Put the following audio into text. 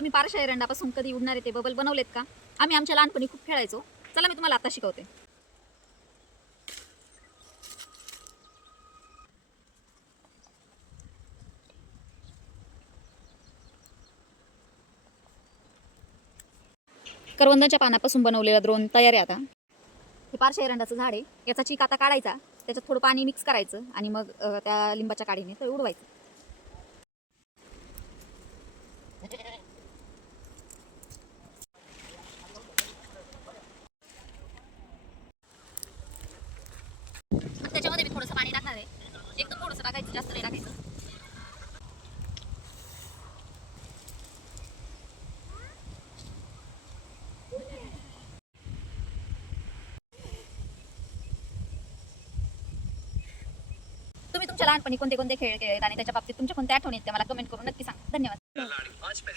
तुम्ही पारशा एरंडापासून कधी उडणारे ते बबल बनवलेत का? आम्ही आमच्या लहानपणी खूप खेळायचो. चला मी तुम्हाला आता शिकवते. करवंदाच्या पानापासून बनवलेला द्रोण तयार आहे आता. हे पारशा एरंडाचं झाड आहे. याचा चीक आता काढायचा, त्याच्यात थोडं पाणी मिक्स करायचं आणि मग त्या लिंबाच्या काडीने ते उडवायचं. मग त्याच्यामध्ये मी थोडंसं पाणी टाकणार आहे. एकदम थोडंसं टाकायचं, जास्त नाही टाकायचं. तुम्ही तुमच्या लहानपणी कोणते कोणते खेळ खेळलेत आणि त्याच्या बाबतीत तुमच्या कोणत्या आठवणी आहेत त्या मला कमेंट करून नक्की सांगा. धन्यवाद.